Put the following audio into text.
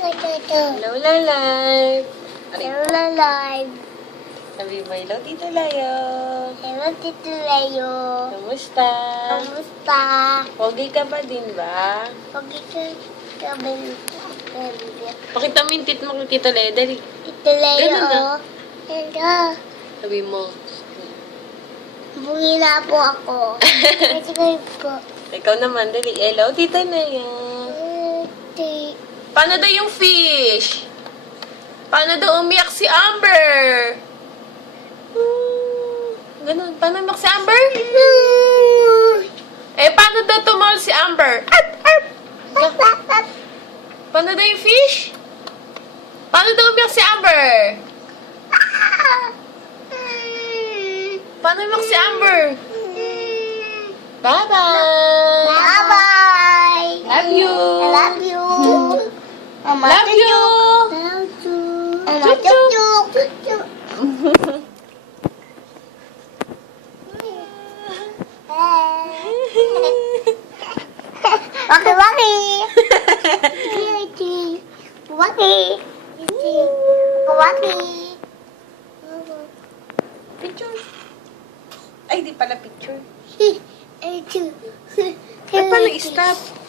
Hello, Lalay. Hello, live. Sabi mo, hello, Tito Layo. Hello, Tito Leo. Kamusta? Kamusta? Pogi ka pa din ba? Pagkikabal. Pakita mo yung tit mo kay Tito Layo. Dali. Tito Leo. Ganun na. Hello. Sabi mo. Bungi na po ako. Kasi kayo po. Ikaw naman, dali. Hello, Tito Layo. Paano daw yung fish? Paano daw umiyak si Amber? Ganun. Paano umiyak si Amber? Eh, paano daw tumal si Amber? Paano daw yung fish? Paano daw umiyak si Amber? Paano umiyak si Amber? Bye-bye! Bye-bye. Love you! I love you. Mama, Love you! Mama, tuk-tuk. Waki, waki. Waki. Waki. Picture. Ay, di pala picture. Ay, Ay, paano i-stop?